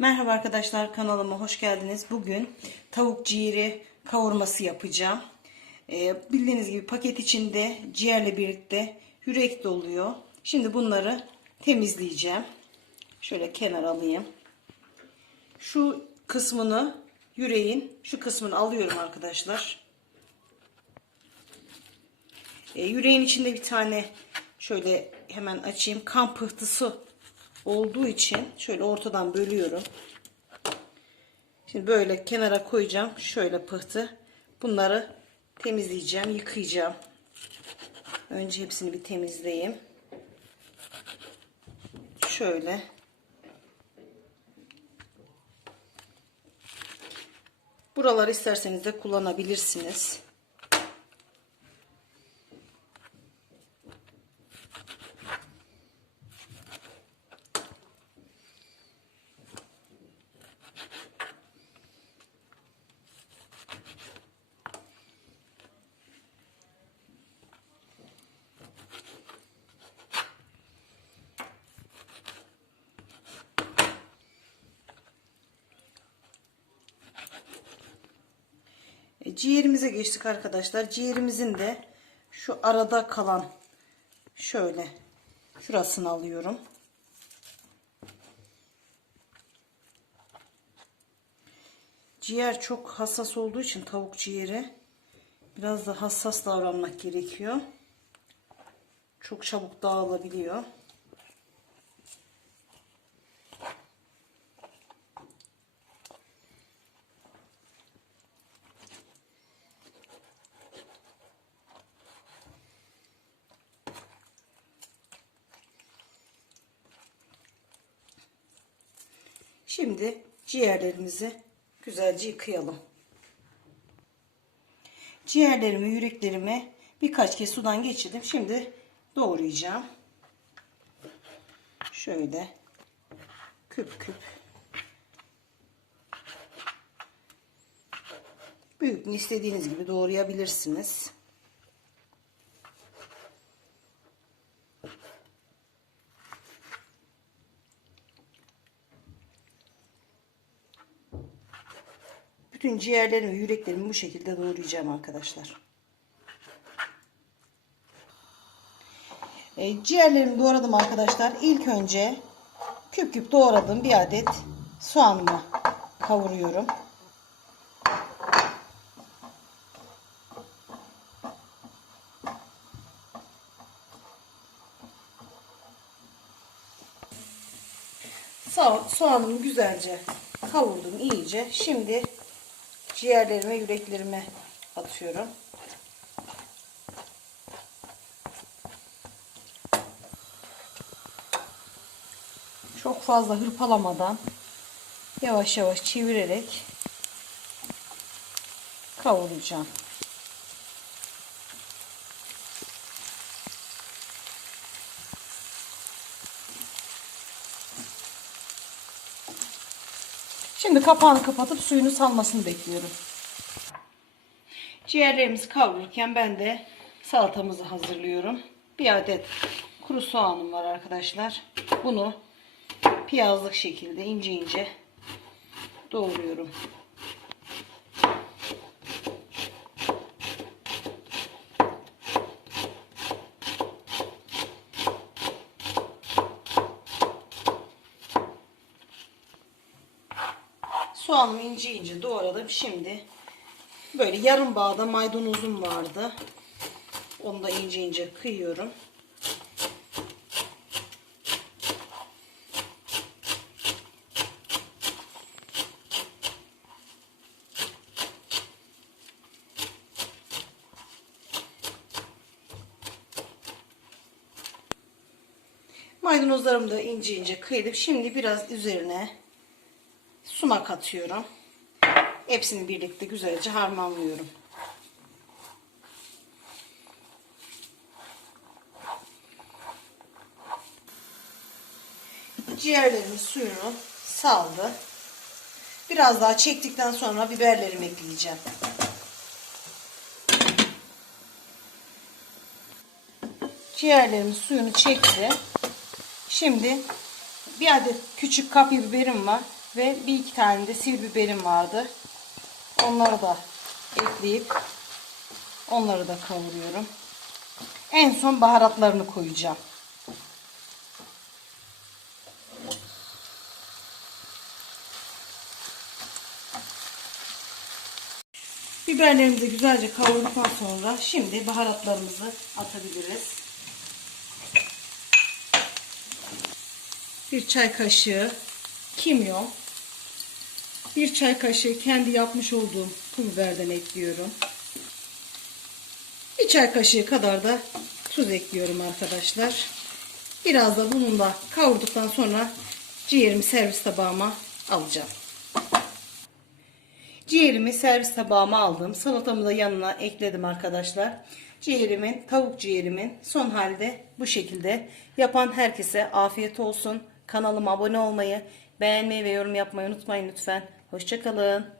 Merhaba arkadaşlar kanalıma hoş geldiniz. Bugün tavuk ciğeri kavurması yapacağım. Ee, bildiğiniz gibi paket içinde ciğerle birlikte yürek de oluyor. Şimdi bunları temizleyeceğim. Şöyle kenar alayım. Şu kısmını yüreğin şu kısmını alıyorum arkadaşlar. Ee, yüreğin içinde bir tane şöyle hemen açayım. Kan pıhtısı olduğu için şöyle ortadan bölüyorum. Şimdi böyle kenara koyacağım. Şöyle pıhtı. Bunları temizleyeceğim, yıkayacağım. Önce hepsini bir temizleyeyim. Şöyle. Buraları isterseniz de kullanabilirsiniz. Ciğerimize geçtik arkadaşlar. Ciğerimizin de şu arada kalan şöyle şurasını alıyorum. Ciğer çok hassas olduğu için tavuk ciğeri biraz da hassas davranmak gerekiyor. Çok çabuk dağılabiliyor. Şimdi ciğerlerimizi güzelce yıkayalım. Ciğerlerimi, yüreklerimi birkaç kez sudan geçirdim. Şimdi doğrayacağım. Şöyle küp küp. Büyüklüğünü istediğiniz gibi doğrayabilirsiniz. Bütün ciğerlerimi, yüreklerimi bu şekilde doğrayacağım arkadaşlar. E, ciğerlerimi doğradım arkadaşlar. İlk önce küp küp doğradığım bir adet soğanımı kavuruyorum. Soğan, soğanımı güzelce kavurdum iyice. Şimdi ciğerlerime, yüreklerime atıyorum. Çok fazla hırpalamadan yavaş yavaş çevirerek kavuracağım. Şimdi kapağını kapatıp suyunu salmasını bekliyorum. Ciğerlerimizi kavururken ben de salatamızı hazırlıyorum. Bir adet kuru soğanım var arkadaşlar. Bunu piyazlık şekilde ince ince doğruyorum. Soğanımı ince ince doğradım. Şimdi böyle yarım bağda maydanozum vardı. Onu da ince ince kıyıyorum. Maydanozlarımı da ince ince kıydım. Şimdi biraz üzerine sumak atıyorum. Hepsini birlikte güzelce harmanlıyorum. Ciğerlerimin suyunu saldı. Biraz daha çektikten sonra biberlerimi ekleyeceğim. Ciğerlerimin suyunu çekti. Şimdi bir adet küçük kapya biberim var. Ve bir iki tane de sivri biberim vardı. Onları da ekleyip onları da kavuruyorum. En son baharatlarını koyacağım. Biberlerimizi güzelce kavurduktan sonra şimdi baharatlarımızı atabiliriz. Bir çay kaşığı kimyon, bir çay kaşığı kendi yapmış olduğum pul biberden ekliyorum. Bir çay kaşığı kadar da tuz ekliyorum arkadaşlar. Biraz da bununla kavurduktan sonra ciğerimi servis tabağıma alacağım. Ciğerimi servis tabağıma aldım. Salatamı da yanına ekledim arkadaşlar. Ciğerimin, tavuk ciğerimin son halde bu şekilde. Yapan herkese afiyet olsun. Kanalıma abone olmayı, beğenmeyi ve yorum yapmayı unutmayın lütfen. Hoşçakalın.